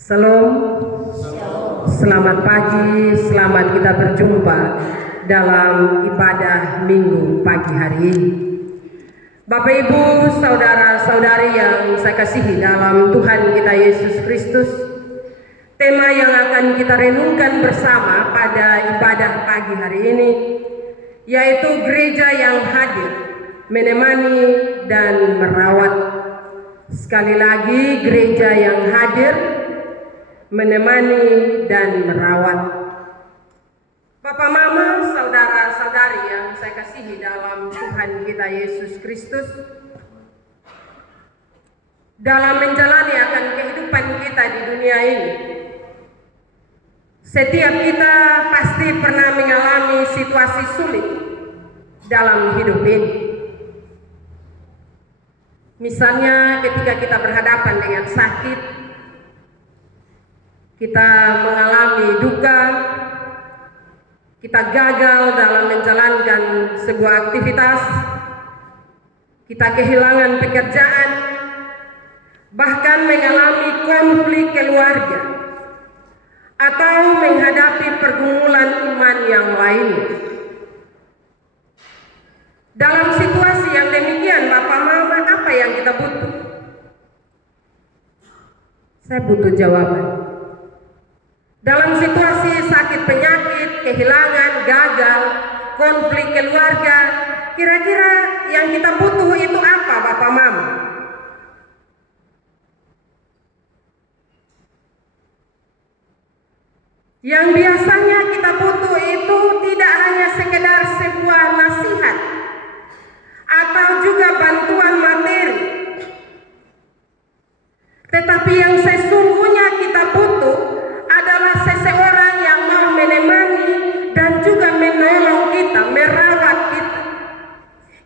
Salam, selamat pagi, selamat kita berjumpa dalam ibadah minggu pagi hari ini. Bapak Ibu, saudara-saudari yang saya kasihi dalam Tuhan kita Yesus Kristus, tema yang akan kita renungkan bersama pada ibadah pagi hari ini yaitu gereja yang hadir, menemani dan merawat. Sekali lagi, gereja yang hadir, menemani dan merawat. Bapak Mama, saudara-saudari yang saya kasihi dalam Tuhan kita Yesus Kristus, dalam menjalani akan kehidupan kita di dunia ini, setiap kita pasti pernah mengalami situasi sulit dalam hidup ini. Misalnya ketika kita berhadapan dengan sakit, kita mengalami duka, kita gagal dalam menjalankan sebuah aktivitas, kita kehilangan pekerjaan, bahkan mengalami konflik keluarga, atau menghadapi pergumulan iman yang lainnya. Dalam situasi yang demikian, Bapak Mama, apa yang kita butuh? Saya butuh jawaban. Dalam situasi sakit penyakit, kehilangan, gagal, konflik keluarga, kira-kira yang kita butuh itu apa, Bapak Mama? Yang biasanya kita butuh itu tidak hanya sekedar sebuah nasihat atau juga bantuan materi, tetapi yang sesungguhnya kita butuh adalah seseorang yang mau menemani dan juga menolong kita, merawat kita.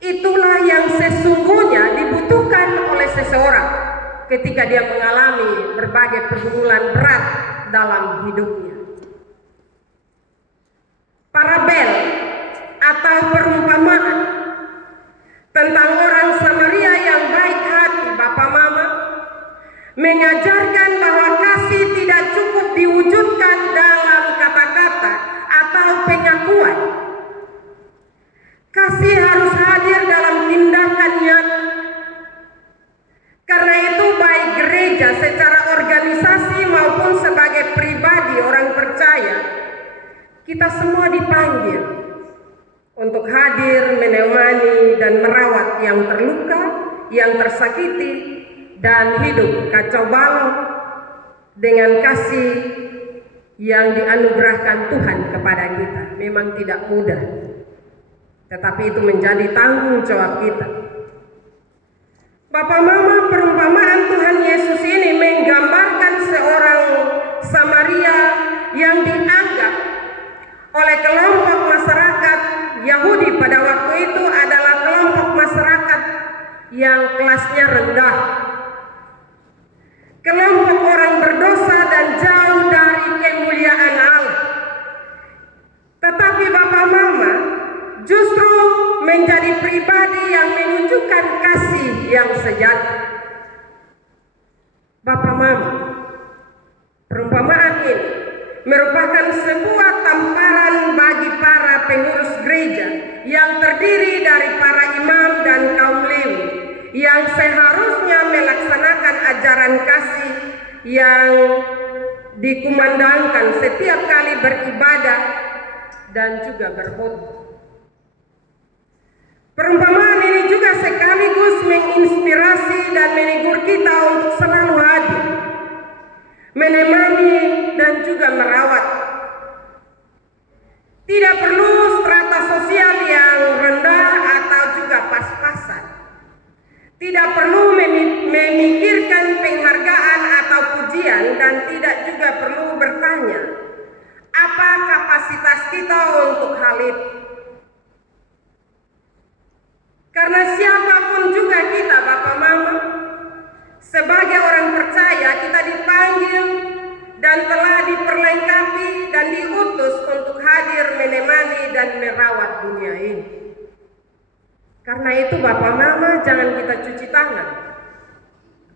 Itulah yang sesungguhnya dibutuhkan oleh seseorang ketika dia mengalami berbagai pergumulan berat dalam hidupnya. Parabel atau perumpamaan tentang orang Samaria yang baik hati, Bapak Mama, mengajarkan bahwa kasih tidak cukup diwujudkan dalam kata-kata atau pengakuan. Kasih harus hadir dalam tindakan nyata. Karena itu baik gereja secara organisasi maupun sebagai pribadi orang percaya, kita semua dipanggil untuk hadir, menemani dan merawat yang terluka, yang tersakiti, dan hidup kacau balau dengan kasih yang dianugerahkan Tuhan kepada kita. Memang tidak mudah, tetapi itu menjadi tanggung jawab kita. Bapak Mama, perumpamaan Tuhan Yesus ini menggambarkan seorang Samaria yang dianggap oleh kelompok masyarakat Yahudi pada waktu itu adalah kelompok masyarakat yang kelasnya rendah, kelompok orang berdosa dan jauh dari kemuliaan Allah. Tetapi Bapak Mama justru menjadi pribadi yang menunjukkan kasih yang sejati. Bapak Mama, perumpamaan ini merupakan sebuah tamparan bagi para pengurus gereja yang terdiri dari para imam dan kaum Lewi yang seharusnya melaksanakan ajaran kasih yang dikumandangkan setiap kali beribadah dan juga berkhotbah. Perumpamaan ini juga sekaligus menginspirasi dan menegur kita untuk selalu hadir, menemani dan juga merawat. Tidak perlu strata sosial yang rendah atau juga pas-pasan. Tidak perlu memikirkan penghargaan atau pujian dan tidak juga perlu bertanya apa kapasitas kita untuk hal itu. Karena siapapun juga kita, Bapak Mama, sebagai orang percaya kita dipanggil dan telah diperlengkapi dan diutus untuk hadir, menemani dan merawat dunia ini. Karena itu Bapak Mama, jangan kita cuci tangan.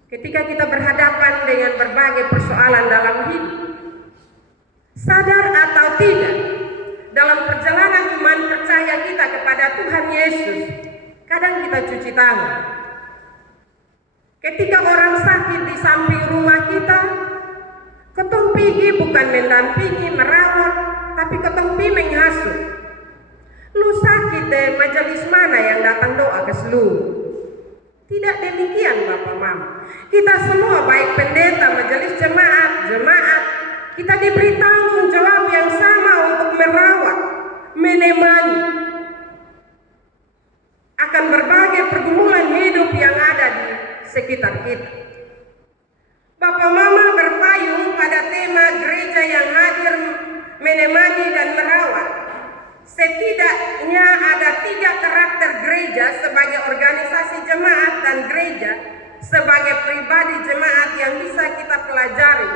ketika kita berhadapan dengan berbagai persoalan dalam hidup, sadar atau tidak, dalam perjalanan iman percaya kita kepada Tuhan Yesus, kadang kita cuci tangan. Ketika orang sakit di samping rumah kita, ketong pergi bukan mendampingi, merawat, tapi ketong pergi menghasut. Lu sakit deh, majelis mana yang datang doa ke seluruh? Tidak demikian Bapak Mama. Kita semua baik pendeta, majelis jemaat, kita diberi tanggung jawab yang sama untuk merawat, menemani akan berbagai pergumulan hidup yang ada di sekitar kita. Bapak Mama berpayung pada tema gereja yang hadir, menemani dan merawat. Setidaknya ada 3 karakter gereja sebagai organisasi jemaat dan gereja sebagai pribadi jemaat yang bisa kita pelajari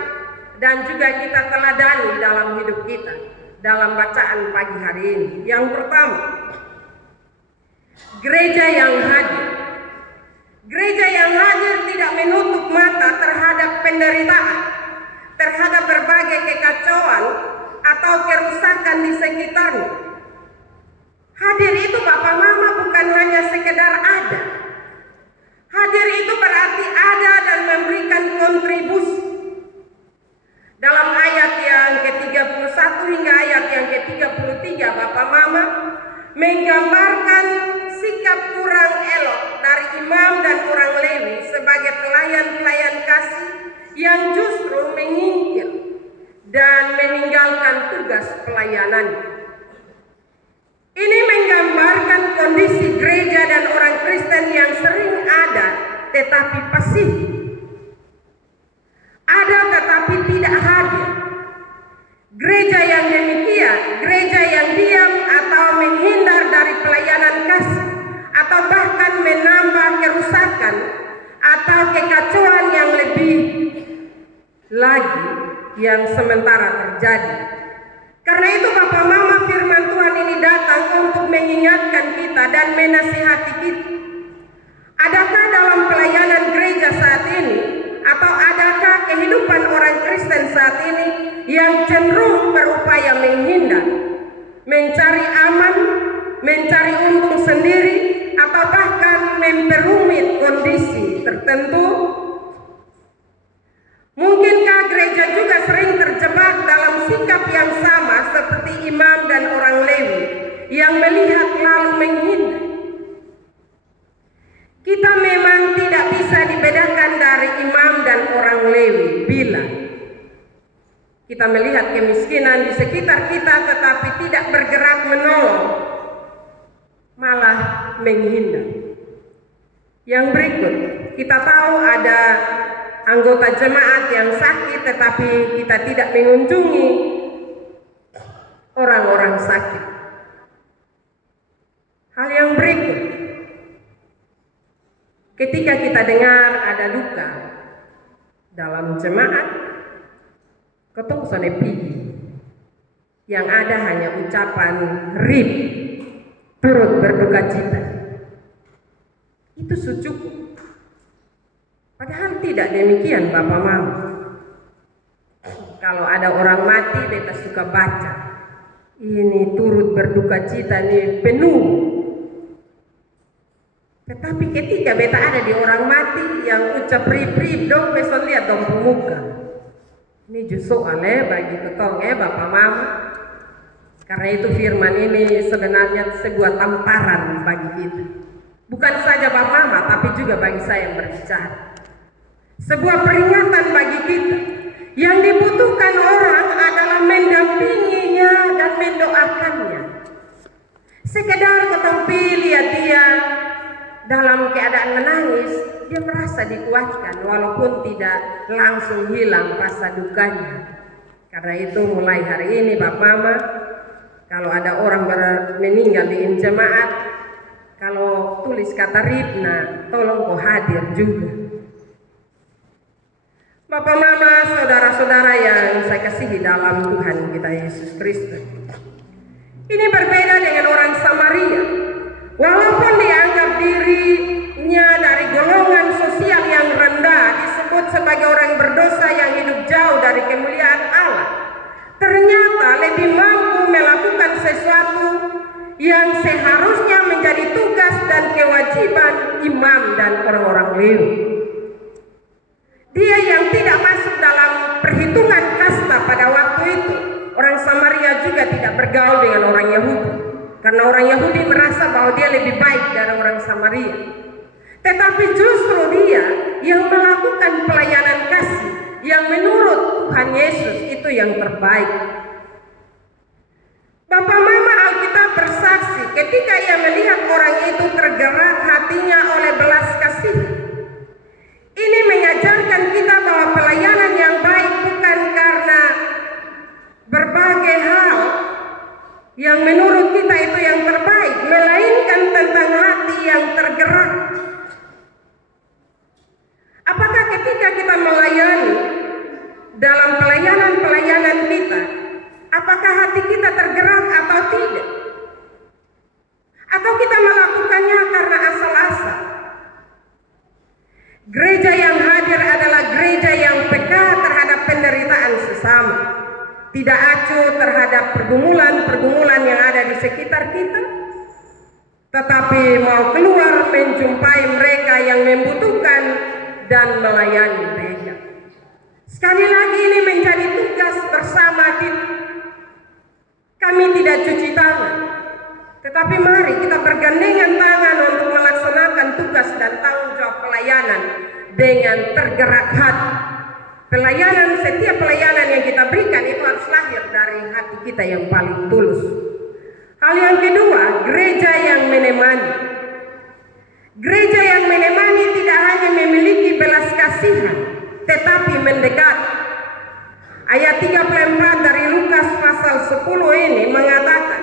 dan juga kita teladani dalam hidup kita dalam bacaan pagi hari ini. Yang pertama, gereja yang hadir. Gereja yang hadir tidak menutup mata terhadap penderitaan, terhadap berbagai kekacauan atau kerusakan di sekitarnya. Hadir itu Bapak Mama bukan hanya sekedar ada. Hadir itu berarti ada dan memberikan kontribusi. Dalam ayat yang ke-31 hingga ayat yang ke-33 Bapak Mama menggambarkan sikap kurang elok dari imam dan orang Lewi sebagai pelayan-pelayan kasih yang justru menyingkir dan meninggalkan tugas pelayanan. Ini menggambarkan kondisi gereja dan orang Kristen yang sering ada tetapi pasif. Ada tetapi tidak hadir. Gereja yang demikian, gereja yang diam atau menghindar dari pelayanan kasih, atau bahkan menambah kerusakan atau kekacauan yang lebih lagi yang sementara terjadi. Karena itu Bapak Mama, firman Tuhan ini datang untuk mengingatkan kita dan menasihati kita. Adakah dalam pelayanan gereja saat ini, atau adakah kehidupan orang Kristen saat ini yang cenderung berupaya menghindar, mencari aman, mencari untung sendiri, atau bahkan memperumit kondisi tertentu? Mungkinkah gereja juga sering terjebak dalam sikap yang sama seperti imam dan orang Lewi yang melihat lalu menghindar? Kita memang tidak bisa dibedakan dari imam dan orang Lewi bila kita melihat kemiskinan di sekitar kita tetapi tidak bergerak menolong, malah menghindar. Yang berikut, kita tahu ada anggota jemaat yang sakit tetapi kita tidak mengunjungi orang-orang sakit. Hal yang berikut, ketika kita dengar ada duka dalam jemaat, ketong sonepi, yang ada hanya ucapan rib, turut berduka cita. Itu cukup. Padahal tidak demikian Bapak Mama. Kalau ada orang mati, beta suka baca, ini turut berduka cita, ini penuh. Tetapi ketika beta ada di orang mati yang ucap rib-rib dong, besok lihat dong muka. Ini justru aneh bagi ketong Bapak Mama. Karena itu firman ini sebenarnya sebuah tamparan bagi kita. Bukan saja Bapak Mama, tapi juga bagi saya yang berbicara. Sebuah peringatan bagi kita. Yang dibutuhkan orang adalah mendampinginya dan mendoakannya. Sekedar ketempi lihat dia dalam keadaan menangis, dia merasa dikuatkan walaupun tidak langsung hilang rasa dukanya. Karena itu mulai hari ini Bapak Mama, kalau ada orang meninggal di jemaat, kalau tulis kata Ribna, tolong kau hadir juga. Bapak Mama, saudara-saudara yang saya kasihi dalam Tuhan kita Yesus Kristus, ini berbeda dengan orang Samaria. Walaupun dianggap dirinya dari golongan sosial yang rendah, di sebagai orang berdosa yang hidup jauh dari kemuliaan Allah, ternyata lebih mampu melakukan sesuatu yang seharusnya menjadi tugas dan kewajiban imam dan orang-orang Lewi. Dia yang tidak masuk dalam perhitungan kasta pada waktu itu. Orang Samaria juga tidak bergaul dengan orang Yahudi, karena orang Yahudi merasa bahwa dia lebih baik dari orang Samaria. Tetapi justru dia yang melakukan pelayanan kasih yang menurut Tuhan Yesus itu yang terbaik. Bapak Mama Alkitab bersaksi ketika ia melihat orang itu tergerak hatinya oleh belas kasih. Ini mengajarkan kita bahwa pelayanan yang baik bukan karena berbagai hal yang menurut kita itu yang terbaik, melainkan tentang hati yang tergerak. Apakah ketika kita melayani dalam pelayanan kita, apakah hati kita tergerak atau tidak? Atau kita melakukannya karena asal-asal? Gereja yang hadir adalah gereja yang peka terhadap penderitaan sesama, tidak acuh terhadap pergumulan-pergumulan yang ada di sekitar kita, tetapi mau keluar menjumpai mereka yang membutuhkan dan melayani mereka. Sekali lagi ini menjadi tugas bersama kita. Kami tidak cuci tangan, tetapi mari kita bergandengan tangan untuk melaksanakan tugas dan tanggung jawab pelayanan dengan tergerak hati. Setiap pelayanan yang kita berikan itu harus lahir dari hati kita yang paling tulus. Hal yang kedua, gereja yang menemani. Gereja yang menemani tidak hanya memiliki belas kasihan, tetapi mendekat. Ayat 34 dari Lukas pasal 10 ini mengatakan,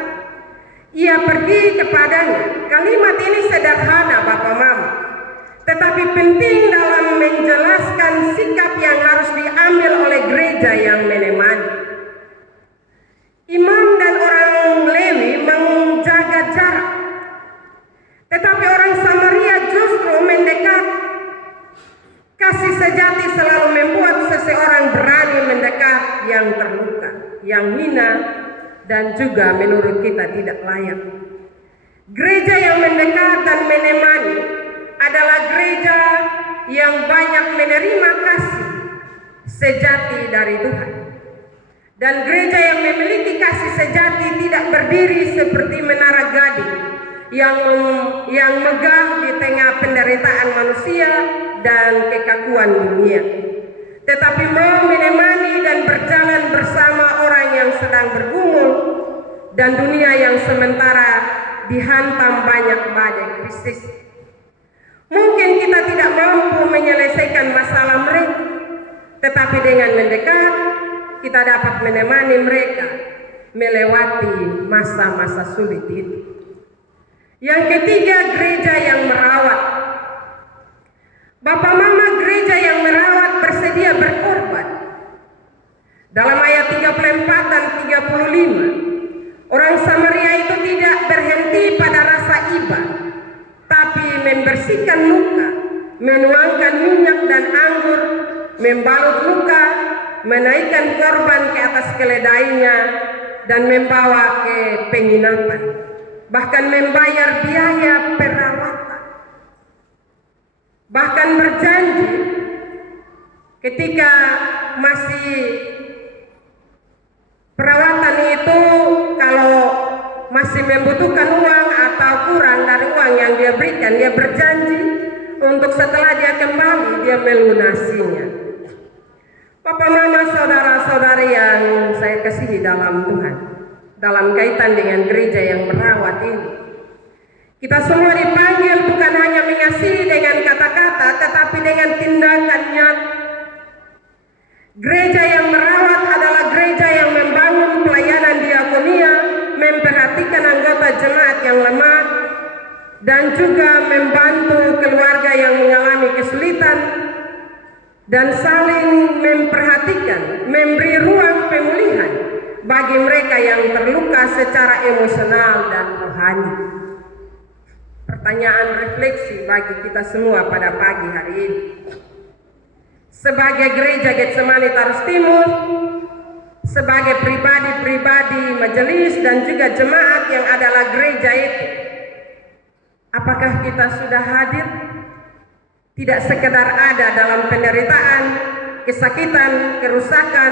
ia pergi kepadanya. Kalimat ini sederhana Bapak Mama, tetapi penting dalam menjelaskan sikap yang harus diambil oleh gereja yang menemani. Imam dan orang Lewi menjaga jarak, tetapi orang Samaria justru mendekat. Kasih sejati selalu membuat seseorang berani mendekat yang terluka, yang hina, dan juga menurut kita tidak layak. Gereja yang mendekat dan menemani adalah gereja yang banyak menerima kasih sejati dari Tuhan. Dan gereja yang memiliki kasih sejati tidak berdiri seperti menara gading yang megah di tengah penderitaan manusia dan kekakuan dunia, tetapi mau menemani dan berjalan bersama orang yang sedang bergumul dan dunia yang sementara dihantam banyak badai krisis. Mungkin kita tidak mampu menyelesaikan masalah mereka, tetapi dengan mendekat kita dapat menemani mereka melewati masa-masa sulit itu. Yang ketiga, gereja yang merawat. Bapak Mama, gereja yang merawat bersedia berkorban. Dalam ayat 34 dan 35, orang Samaria itu tidak berhenti pada rasa iba, tapi membersihkan luka, menuangkan minyak dan anggur, membalut luka, menaikkan korban ke atas keledainya, dan membawa ke penginapan, bahkan membayar biaya perawatan. Bahkan berjanji ketika masih perawatan itu, kalau masih membutuhkan uang atau kurang dari uang yang dia berikan, dia berjanji untuk setelah dia kembali dia melunasinya. Bapak Mama, saudara-saudari yang saya kasihi dalam Tuhan, dalam kaitan dengan gereja yang merawat ini, kita semua dipanggil bukan hanya mengasihi dengan kata-kata, tetapi dengan tindakan nyata. Gereja yang merawat adalah gereja yang membangun pelayanan diakonia, memperhatikan anggota jemaat yang lemah, dan juga membantu keluarga yang mengalami kesulitan, dan saling memperhatikan, memberi ruang pemulihan bagi mereka yang terluka secara emosional dan rohani. Pertanyaan refleksi bagi kita semua pada pagi hari ini, sebagai gereja Getsemani Tarus Timur, sebagai pribadi-pribadi majelis dan juga jemaat yang adalah gereja itu. Apakah kita sudah hadir? Tidak sekedar ada dalam penderitaan, kesakitan, kerusakan,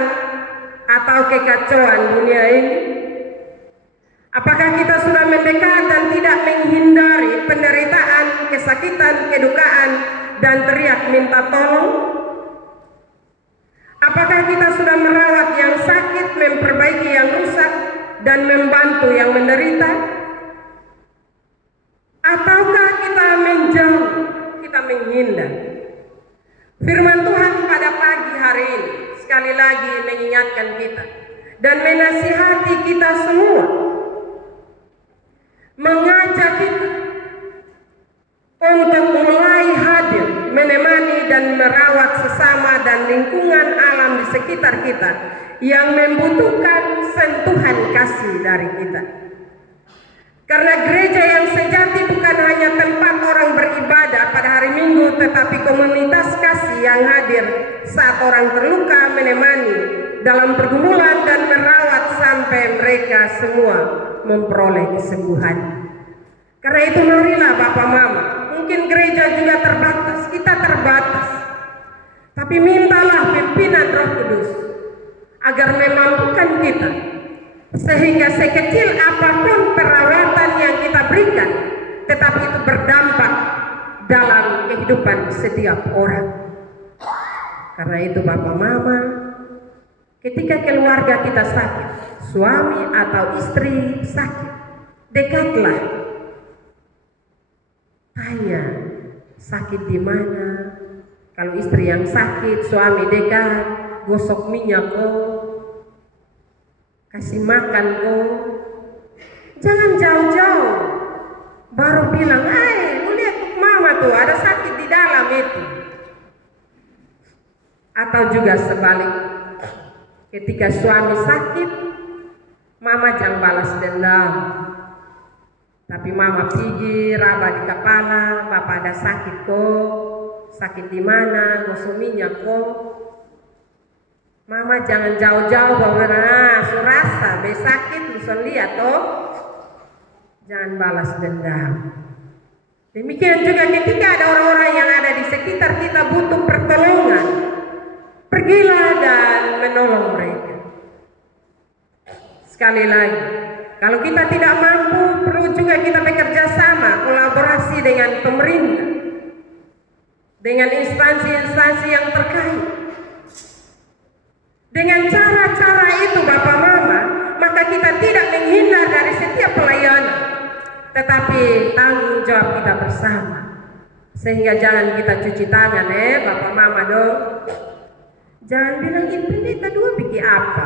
atau kekacauan dunia ini. Apakah kita sudah mendekat dan tidak menghindari penderitaan, kesakitan, kedukaan, dan teriak minta tolong? Apakah kita sudah merawat yang sakit, memperbaiki yang rusak, dan membantu yang menderita? Ataukah kita menjauh, kita menghindar? Firman Tuhan pada pagi hari ini sekali lagi mengingatkan kita dan menasihati kita semua, mengajak kita untuk mulai hadir, menemani dan merawat sesama dan lingkungan alam di sekitar kita yang membutuhkan sentuhan kasih dari kita. Karena gereja yang sejati bukan hanya tempat orang beribadah pada hari Minggu, tetapi komunitas kasih yang hadir saat orang terluka, menemani dalam pergumulan dan merawat sampai mereka semua memperoleh kesembuhan. Karena itu marilah Bapak Mama, mungkin gereja juga terbatas, kita terbatas, tapi mintalah pimpinan Roh Kudus agar memampukan kita, sehingga sekecil apapun perawatan yang kita berikan, tetapi itu berdampak dalam kehidupan setiap orang. Karena itu Bapak Mama, ketika keluarga kita sakit, suami atau istri sakit, dekatlah, tanya sakit di mana. Kalau istri yang sakit, suami dekat, gosok minyak kasih makan jangan jauh-jauh baru bilang, lu lihat mama tuh ada sakit di dalam itu. Atau juga sebalik, ketika suami sakit, mama jangan balas dendam, tapi mama pergi raba di kepala, bapak ada sakit sakit di mana, gosok minyak Mama jangan jauh-jauh bahwa surasa besakit bisa lihat jangan balas dendam. Demikian juga ketika ada orang-orang yang ada di sekitar kita butuh pertolongan, pergilah dan menolong mereka. Sekali lagi, kalau kita tidak mampu, perlu juga kita bekerja sama, kolaborasi dengan pemerintah, dengan instansi-instansi yang terkait. Dengan cara-cara itu Bapak Mama, maka kita tidak menghindar dari setiap pelayanan, tetapi tanggung jawab kita bersama. Sehingga jangan kita cuci tangan Bapak Mama dong. Jangan bilang pendeta dua bikin apa,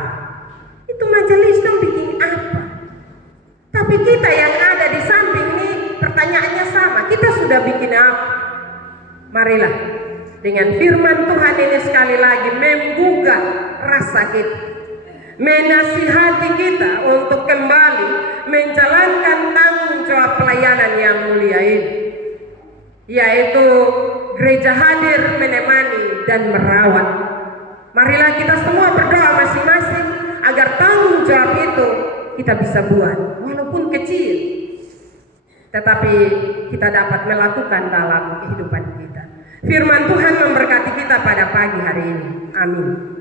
itu majelis dong bikin apa. Tapi kita yang ada di samping ini pertanyaannya sama, kita sudah bikin apa? Marilah dengan firman Tuhan ini sekali lagi menggugah rasa kita, menasihati kita untuk kembali menjalankan tanggung jawab pelayanan yang mulia ini, yaitu gereja hadir, menemani dan merawat. Marilah kita semua berdoa masing-masing agar tanggung jawab itu kita bisa buat, walaupun kecil, tetapi kita dapat melakukan dalam kehidupan kita. Firman Tuhan memberkati kita pada pagi hari ini. Amin.